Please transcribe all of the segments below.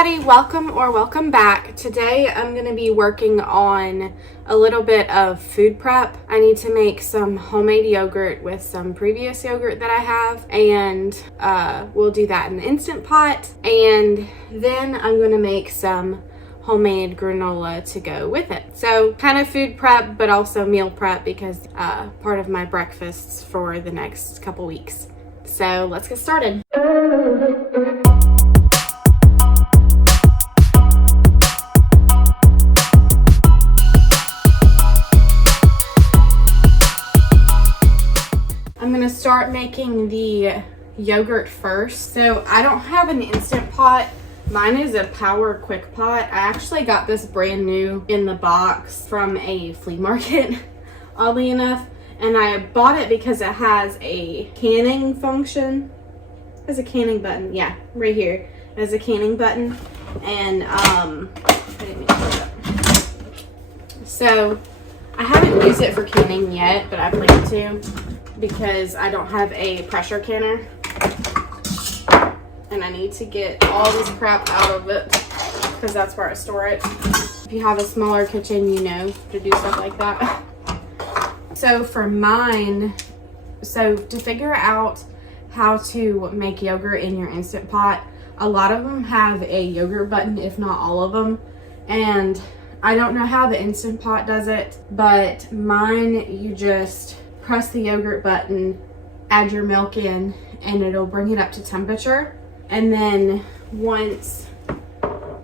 everybody, welcome back. Today I'm going to be working on a little bit of food prep. I need to make some homemade yogurt with some previous yogurt that I have, and we'll do that in the Instant Pot, and then I'm going to make some homemade granola to go with it. So kind of food prep, but also meal prep because part of my breakfasts for the next couple weeks. So let's get started. I'm gonna start making the yogurt first. So I don't have an Instant Pot. Mine is a Power Quick Pot. I actually got this brand new in the box from a flea market, oddly enough. And I bought it because it has a canning function. It has a canning button, yeah, right here. It has a canning button. And I didn't mean to put it up. So I haven't used it for canning yet, but I plan to, because I don't have a pressure canner and I need to get all this crap out of it because that's where I store it. If you have a smaller kitchen, you know to do stuff like that. So for mine, so to figure out how to make yogurt in your Instant Pot, a lot of them have a yogurt button, if not all of them, and I don't know how the Instant Pot does it, but mine, you just press the yogurt button, add your milk in, and it'll bring it up to temperature. And then once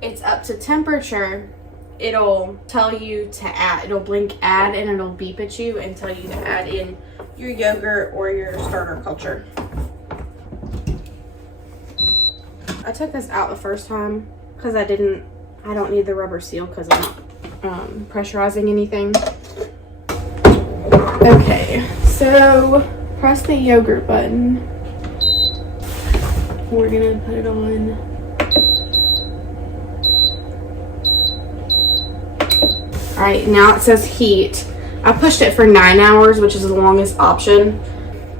it's up to temperature, it'll tell you to add, it'll blink add, and it'll beep at you and tell you to add in your yogurt or your starter culture. I took this out the first time because I don't need the rubber seal because I'm not pressurizing anything. Okay, so press the yogurt button. We're gonna put it on. All right, now it says heat. I pushed it for 9 hours, which is the longest option,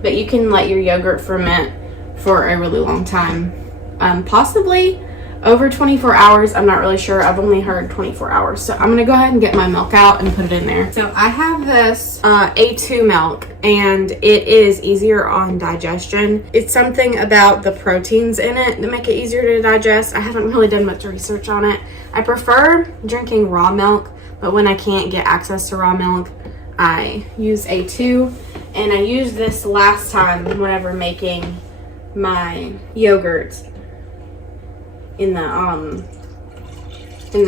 but you can let your yogurt ferment for a really long time. Possibly over 24 hours. I'm not really sure. I've only heard 24 hours. So I'm gonna go ahead and get my milk out and put it in there. So I have this A2 milk, and it is easier on digestion. It's something about the proteins in it that make it easier to digest. I haven't really done much research on it. I prefer drinking raw milk, but when I can't get access to raw milk, I use A2. And I used this last time whenever making my yogurts in the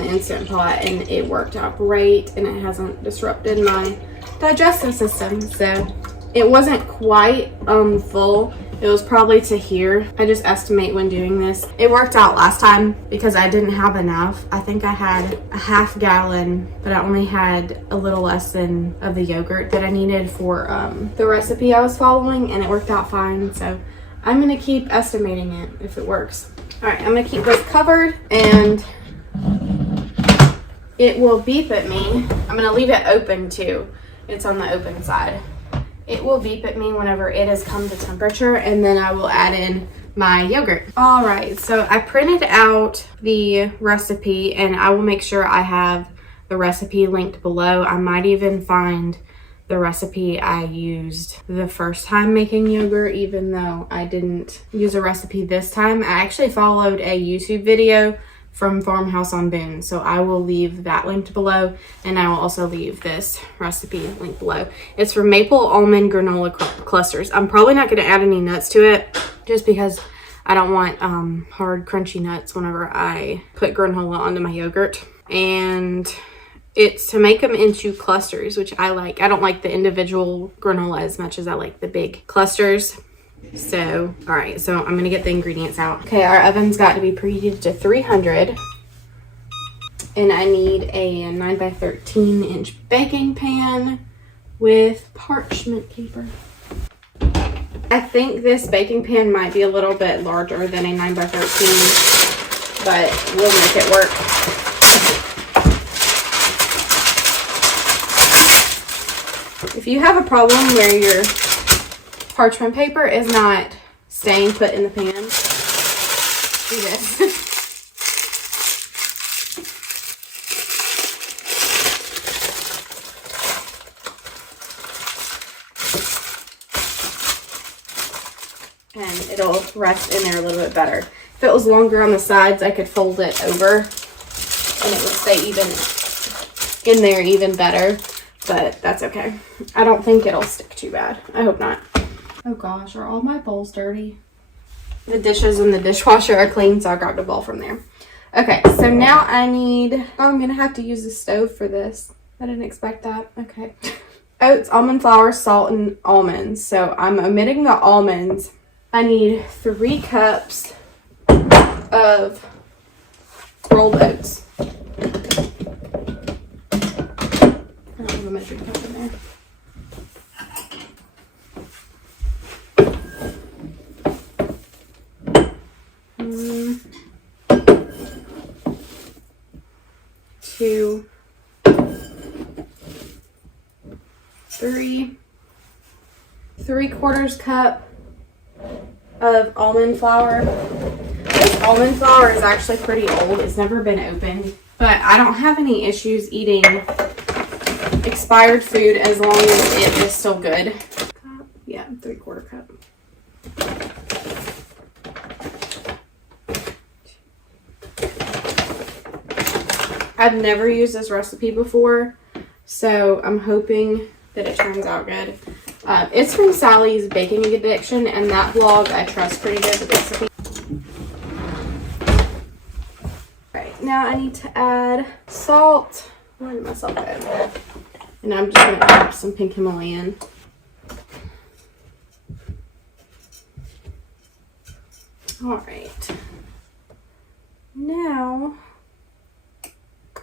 Instant Pot, and it worked out great, and it hasn't disrupted my digestive system. So it wasn't quite full. It was probably to here. I just estimate when doing this. It worked out last time because I didn't have enough. I think I had a half gallon, but I only had a little less than of the yogurt that I needed for the recipe I was following, and it worked out fine. So I'm gonna keep estimating it if it works. All right, I'm gonna keep this covered, and it will beep at me. I'm gonna leave it open too. It's on the open side. It will beep at me whenever it has come to temperature, and then I will add in my yogurt. All right, so I printed out the recipe, and I will make sure I have the recipe linked below. I might even find the recipe I used the first time making yogurt, even though I didn't use a recipe this time. I actually followed a YouTube video from Farmhouse on Boone, so I will leave that linked below, and I will also leave this recipe linked below. It's for maple almond granola clusters. I'm probably not going to add any nuts to it just because I don't want hard crunchy nuts whenever I put granola onto my yogurt. And it's to make them into clusters, which I like. I don't like the individual granola as much as I like the big clusters. So, all right, so I'm gonna get the ingredients out. Okay, our oven's got to be preheated to 300. And I need a 9x13-inch baking pan with parchment paper. I think this baking pan might be a little bit larger than a 9x13, but we'll make it work. If you have a problem where your parchment paper is not staying put in the pan, do this. it'll rest in there a little bit better. If it was longer on the sides, I could fold it over and it would stay even in there even better, but that's okay. I don't think it'll stick too bad. I hope not. Oh gosh, are all my bowls dirty? The dishes in the dishwasher are clean, so I grabbed a bowl from there. Okay, so now I'm gonna have to use the stove for this. I didn't expect that. Okay. Oats, almond flour, salt, and almonds. So I'm omitting the almonds. I need 3 cups of rolled oats. I don't have a measuring cup in there. Two, 3/4 cup of almond flour. This almond flour is actually pretty old. It's never been opened, but I don't have any issues eating expired food as long as it is still good. Yeah, 3/4 cup. I've never used this recipe before, so I'm hoping that it turns out good. It's from Sally's Baking Addiction, and that blog I trust pretty good with the recipe. Alright, now I need to add salt. Where did my salt go? And I'm just going to add some pink Himalayan. Alright. Now,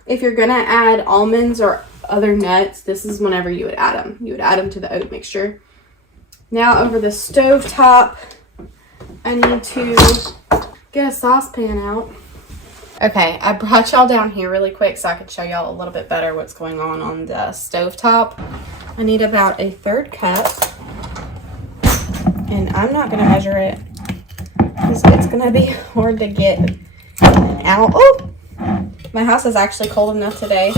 if you're going to add almonds or other nuts, this is whenever you would add them. You would add them to the oat mixture. Now over the stove top, I need to get a saucepan out. Okay, I brought y'all down here really quick so I could show y'all a little bit better what's going on the stove top. I need about a 1/3 cup, and I'm not going to measure it because it's going to be hard to get out. Oh, my house is actually cold enough today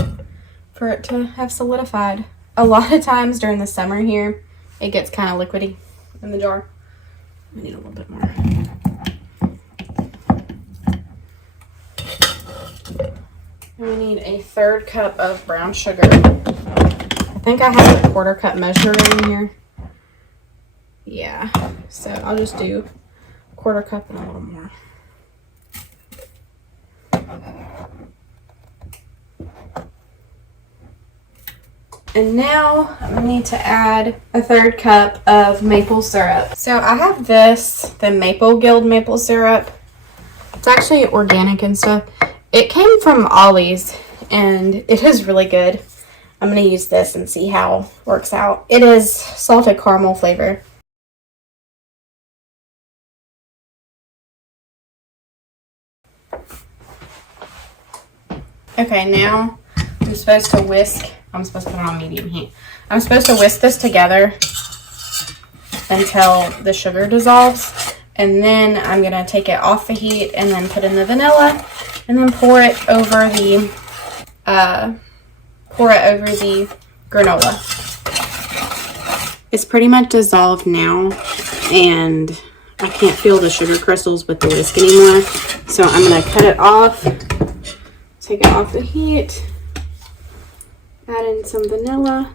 for it to have solidified. A lot of times during the summer here, it gets kind of liquidy in the jar. I need a little bit more. And we need a 1/3 cup of brown sugar. I think I have a 1/4 cup measure in here. Yeah, so I'll just do 1/4 cup and a little more. And now I need to add a 1/3 cup of maple syrup. So I have the Maple Guild maple syrup. It's actually organic and stuff. It came from Ollie's and it is really good. I'm going to use this and see how it works out. It is salted caramel flavor. Okay, now I'm supposed to whisk. I'm supposed to put it on medium heat. I'm supposed to whisk this together until the sugar dissolves. And then I'm going to take it off the heat and then put in the vanilla and then pour it over the granola. It's pretty much dissolved now, and I can't feel the sugar crystals with the whisk anymore. So I'm going to cut it off, take it off the heat. Add in some vanilla.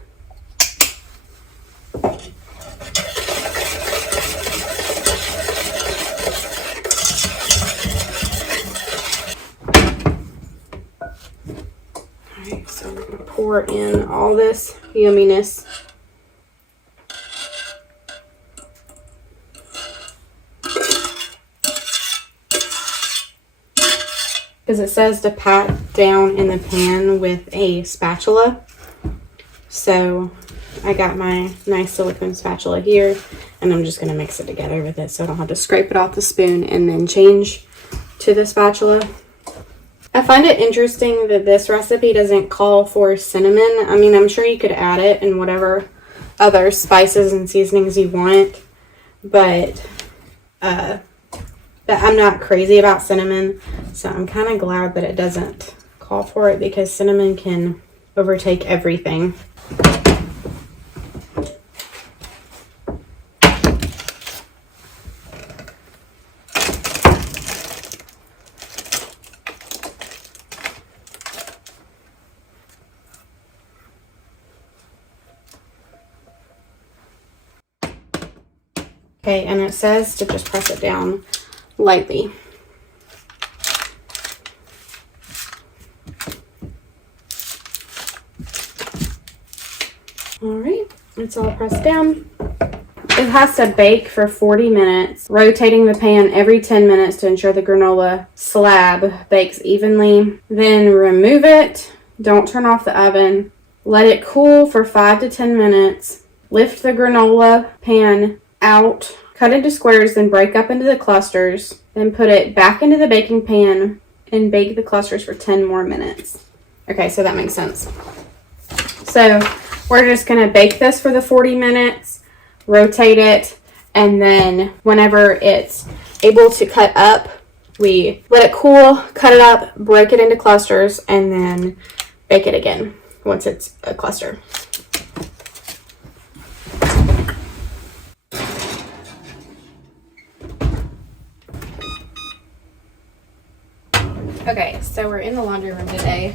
Alright, so we're going to pour in all this yumminess. Because it says to pat down in the pan with a spatula. So I got my nice silicone spatula here, and I'm just going to mix it together with it so I don't have to scrape it off the spoon and then change to the spatula. I find it interesting that this recipe doesn't call for cinnamon. I mean, I'm sure you could add it in whatever other spices and seasonings you want, but I'm not crazy about cinnamon, so I'm kind of glad that it doesn't call for it because cinnamon can overtake everything. Okay, and it says to just press it down lightly. All right, it's all pressed down. It has to bake for 40 minutes, rotating the pan every 10 minutes to ensure the granola slab bakes evenly. Then remove it. Don't turn off the oven. Let it cool for 5 to 10 minutes. Lift the granola pan out, cut into squares, then break up into the clusters. Then put it back into the baking pan and bake the clusters for 10 more minutes. Okay, so that makes sense. So we're just going to bake this for the 40 minutes, rotate it, and then whenever it's able to cut up, we let it cool, cut it up, break it into clusters, and then bake it again once it's a cluster. Okay, so we're in the laundry room today.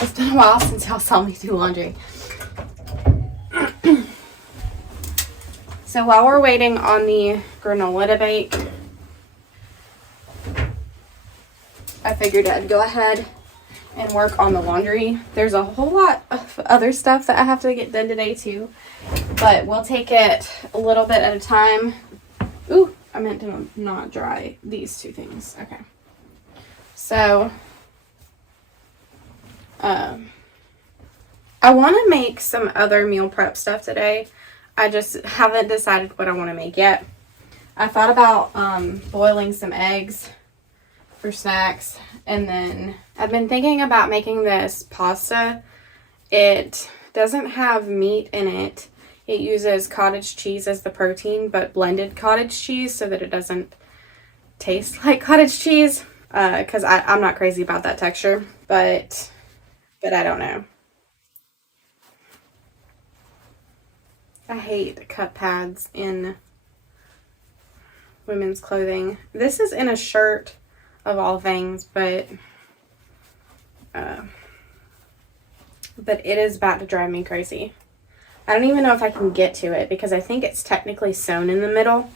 It's been a while since y'all saw me do laundry. So while we're waiting on the granola to bake, I figured I'd go ahead and work on the laundry. There's a whole lot of other stuff that I have to get done today too, but we'll take it a little bit at a time. Ooh, I meant to not dry these two things. Okay. So, I want to make some other meal prep stuff today. I just haven't decided what I want to make yet. I thought about boiling some eggs for snacks, and then I've been thinking about making this pasta. It doesn't have meat in it. It uses cottage cheese as the protein, but blended cottage cheese so that it doesn't taste like cottage cheese, because I'm not crazy about that texture, but I don't know. I hate cut pads in women's clothing. This is in a shirt of all things, but it is about to drive me crazy. I don't even know if I can get to it because I think it's technically sewn in the middle.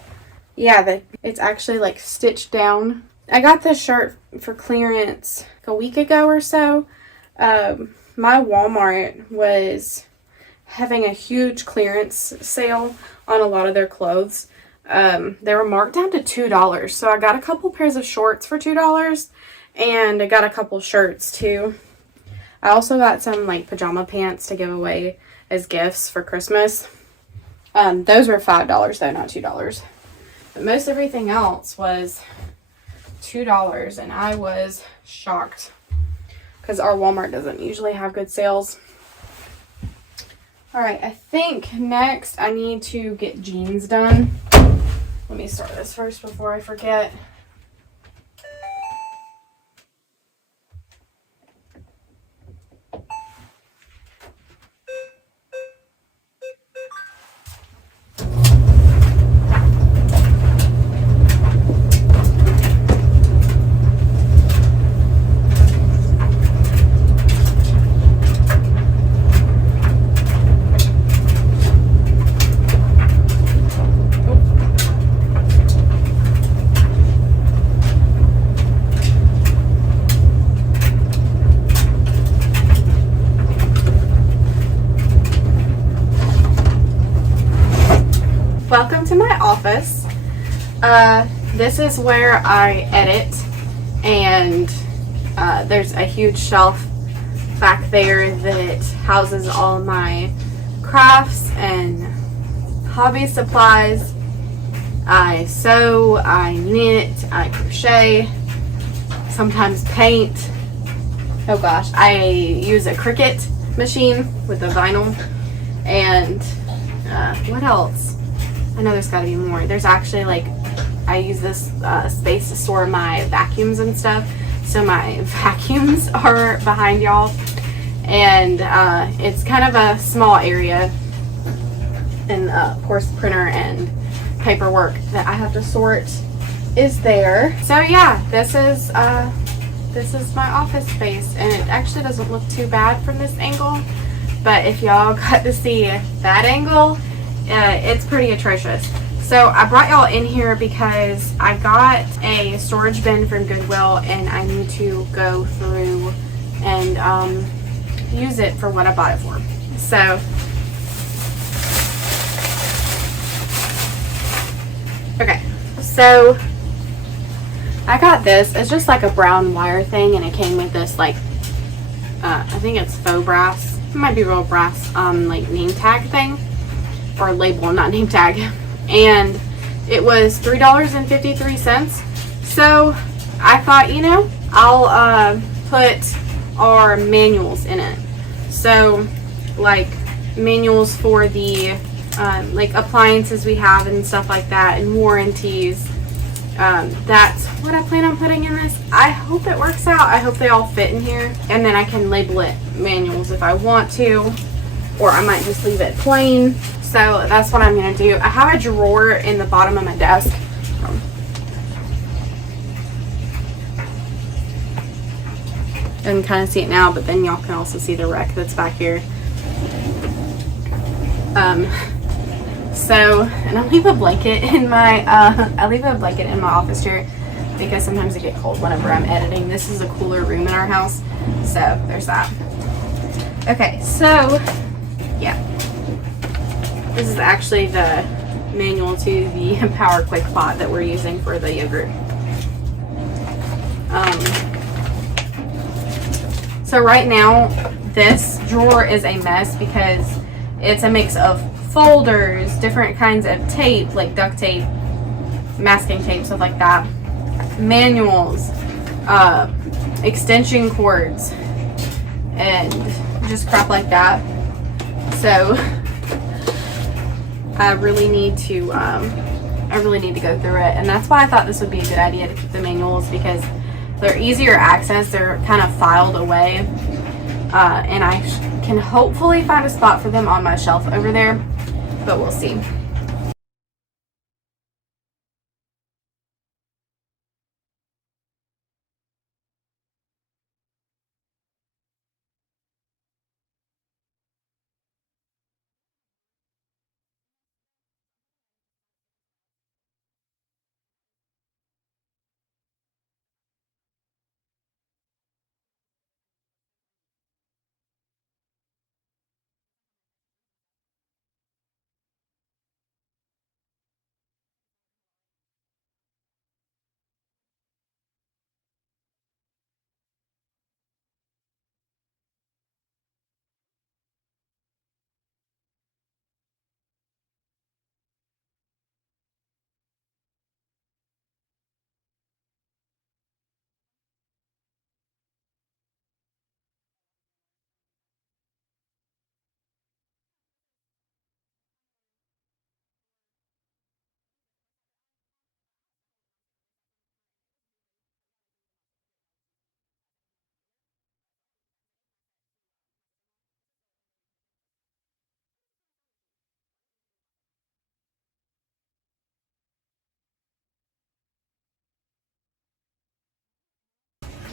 Yeah, it's actually like stitched down. I got this shirt for clearance a week ago or so. My Walmart was having a huge clearance sale on a lot of their clothes. They were marked down to $2. So I got a couple pairs of shorts for $2 and I got a couple shirts too. I also got some like pajama pants to give away as gifts for Christmas. Those were $5 though, not $2. But most everything else was $2 and I was shocked because our Walmart doesn't usually have good sales. Alright, I think next I need to get jeans done. Let me start this first before I forget. Welcome to my office. This is where I edit, and there's a huge shelf back there that houses all my crafts and hobby supplies. I sew, I knit, I crochet, sometimes paint. Oh gosh, I use a Cricut machine with a vinyl, and what else? I know there's got to be more. There's actually like, I use this space to store my vacuums and stuff. So my vacuums are behind y'all. And it's kind of a small area. And of course the printer and paperwork that I have to sort is there. So yeah, this is my office space. And it actually doesn't look too bad from this angle. But if y'all got to see that angle, it's pretty atrocious. So I brought y'all in here because I got a storage bin from Goodwill and I need to go through and use it for what I bought it for. So, okay, so I got this. It's just like a brown wire thing, and it came with this like, I think it's faux brass. It might be real brass, like name tag thing, or label, not name tag. And it was $3.53. So I thought, you know, I'll put our manuals in it. So like manuals for the like appliances we have and stuff like that, and warranties. That's what I plan on putting in this. I hope it works out. I hope they all fit in here, and then I can label it manuals if I want to, or I might just leave it plain. So that's what I'm gonna do. I have a drawer in the bottom of my desk. You can kind of see it now, but then y'all can also see the wreck that's back here. So, and I leave a blanket in my office chair because sometimes it gets cold whenever I'm editing. This is a cooler room in our house, so there's that. Okay, so yeah, this is actually the manual to the Power Quick pot that we're using for the yogurt. So right now, this drawer is a mess because it's a mix of folders, different kinds of tape, like duct tape, masking tape, stuff like that, manuals, extension cords, and just crap like that. So I really need to go through it, and that's why I thought this would be a good idea to keep the manuals, because they're easier access. They're kind of filed away, and I can hopefully find a spot for them on my shelf over there, but we'll see.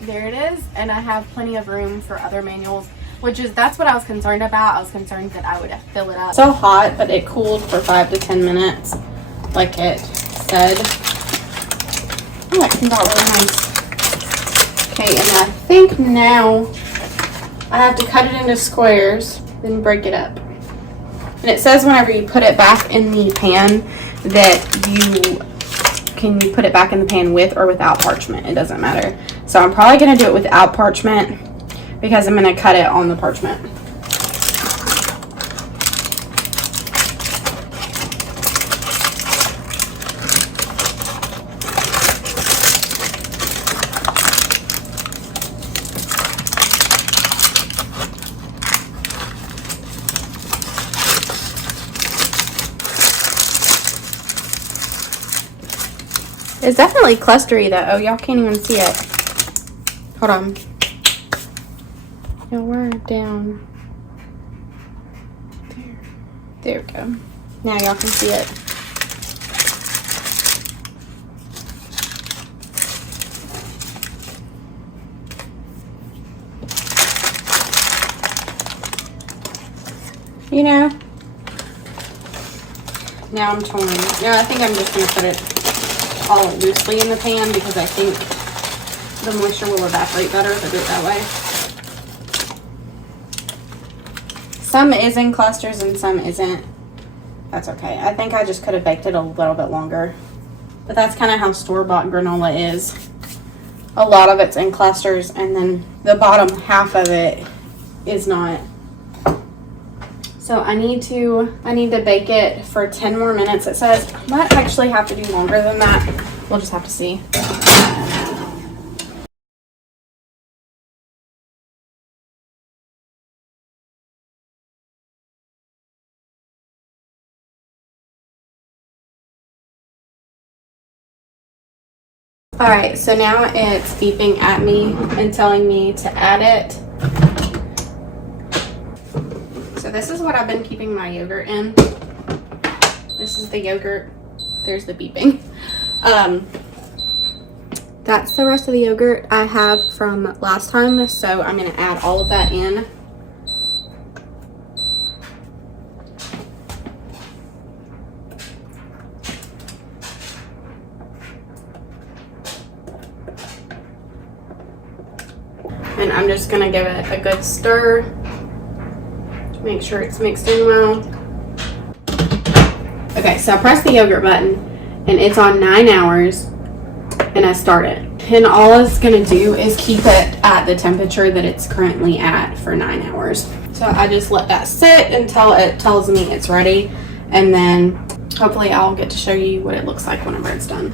There it is, and I have plenty of room for other manuals, that's what I was concerned about. I was concerned that I would fill it up. So hot, but it cooled for 5 to 10 minutes, like it said. Oh, that came out really nice. Okay, and I think now I have to cut it into squares, then break it up. And it says whenever you put it back in the pan that you can put it back in the pan with or without parchment. It doesn't matter. So I'm probably going to do it without parchment because I'm going to cut it on the parchment. It's definitely clustery though. Oh, y'all can't even see it. Hold on. No, we're down. There we go. Now y'all can see it. You know, Now I'm torn. Yeah, I think I'm just gonna put it all loosely in the pan because I think the moisture will evaporate better if I do it that way. Some is in clusters and some isn't. That's okay. I think I just could have baked it a little bit longer. But that's kind of how store-bought granola is. A lot of it's in clusters and then the bottom half of it is not. So I need to bake it for 10 more minutes. It says I might actually have to do longer than that. We'll just have to see. All right, so now it's beeping at me and telling me to add it. So this is what I've been keeping my yogurt in. This is the yogurt. There's the beeping. That's the rest of the yogurt I have from last time, so I'm gonna add all of that in. And I'm just gonna give it a good stir to make sure it's mixed in well. Okay, so I press the yogurt button and it's on 9 hours and I start it. And all it's gonna do is keep it at the temperature that it's currently at for 9 hours. So I just let that sit until it tells me it's ready, and then hopefully I'll get to show you what it looks like whenever it's done.